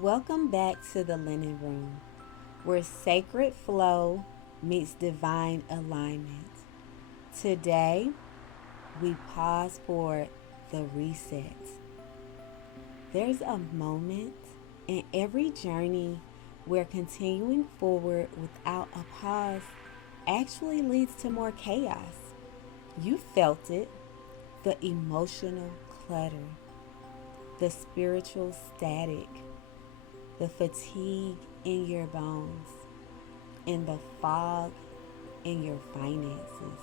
Welcome back to the Linen Room, where sacred flow meets divine alignment. Today, we pause for the reset. There's a moment in every journey where continuing forward without a pause actually leads to more chaos. You felt it, the emotional clutter, the spiritual static, the fatigue in your bones, and the fog in your finances.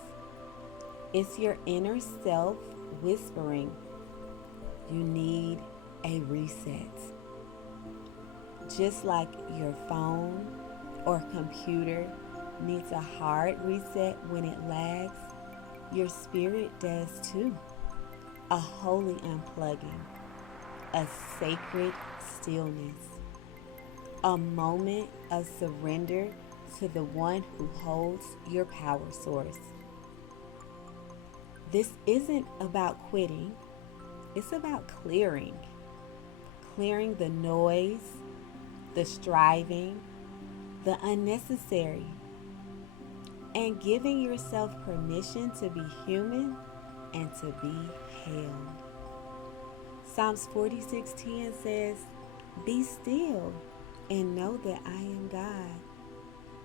It's your inner self whispering, you need a reset. Just like your phone or computer needs a hard reset when it lags, your spirit does too. A holy unplugging, a sacred stillness, a moment of surrender to the one who holds your power source. This isn't about quitting, it's about clearing. Clearing the noise, the striving, the unnecessary, and giving yourself permission to be human and to be held. Psalms 46:10 says, "Be still and know that I am God."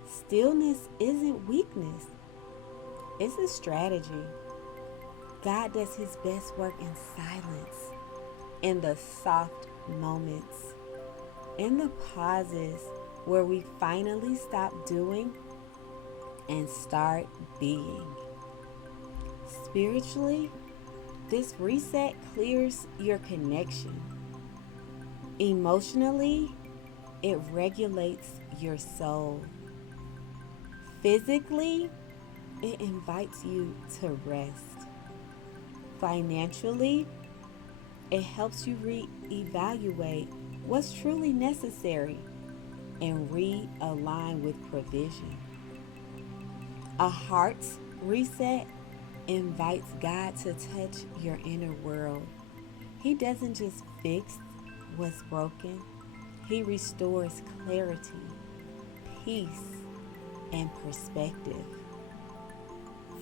Stillness isn't weakness, it's a strategy. God does his best work in silence, in the soft moments, in the pauses where we finally stop doing and start being. Spiritually, this reset clears your connection. Emotionally, it regulates your soul. Physically, it invites you to rest. Financially, it helps you reevaluate what's truly necessary and realign with provision. A heart reset invites God to touch your inner world. He doesn't just fix what's broken, He restores clarity, peace, and perspective.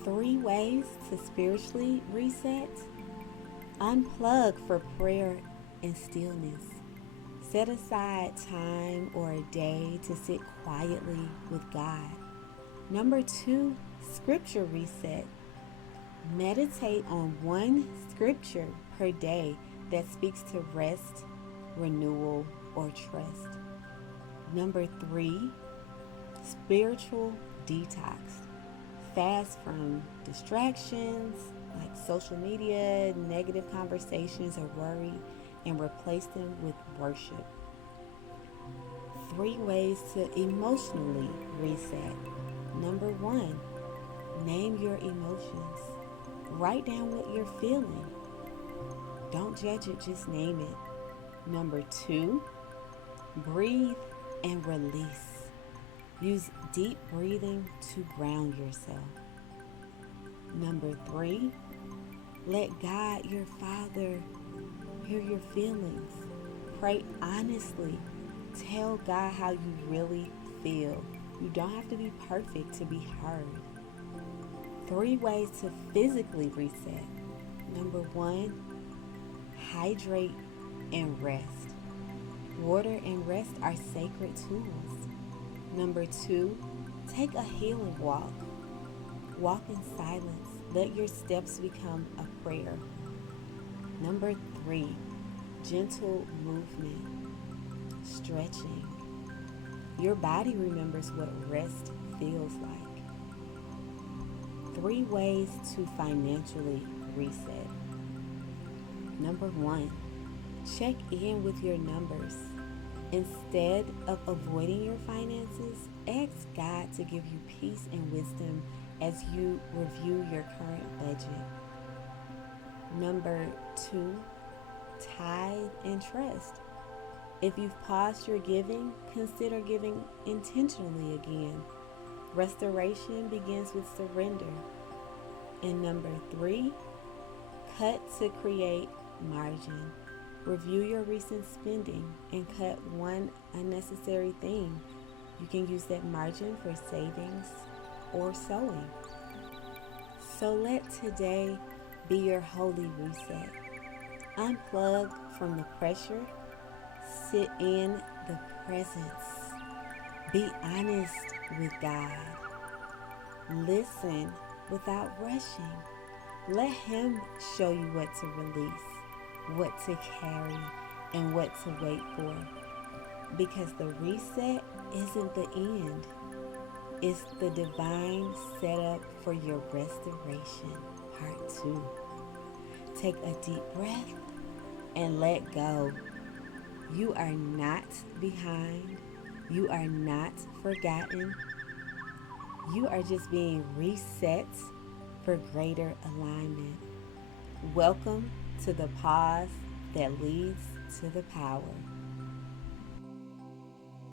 3 ways to spiritually reset. Unplug for prayer and stillness. Set aside time or a day to sit quietly with God. Number 2, scripture reset. Meditate on one scripture per day that speaks to rest, renewal, or trust. Number 3, spiritual detox. Fast from distractions like social media, negative conversations, or worry, and replace them with worship. 3 ways to emotionally reset. Number 1, name your emotions. Write down what you're feeling. Don't judge it, just name it. Number 2, breathe and release. Use deep breathing to ground yourself. Number 3, let God, your Father, hear your feelings. Pray honestly. Tell God how you really feel. You don't have to be perfect to be heard. 3 ways to physically reset. Number 1, hydrate and rest. Water and rest are sacred tools. Number 2, take a healing walk. Walk in silence. Let your steps become a prayer. Number 3, gentle movement, stretching. Your body remembers what rest feels like. 3 ways to financially reset. Number 1, check in with your numbers. Instead of avoiding your finances, ask God to give you peace and wisdom as you review your current budget. Number 2, tithe and trust. If you've paused your giving, consider giving intentionally again. Restoration begins with surrender. And number 3, cut to create margin. Review your recent spending and cut one unnecessary thing. You can use that margin for savings or sewing. So let today be your holy reset. Unplug from the pressure, sit in the presence. Be honest with God. Listen without rushing. Let Him show you what to release, what to carry, and what to wait for. Because the reset isn't the end, it's the divine setup for your restoration. Part 2. Take a deep breath and let go. You are not behind. You are not forgotten. You are just being reset for greater alignment. Welcome to the pause that leads to the power.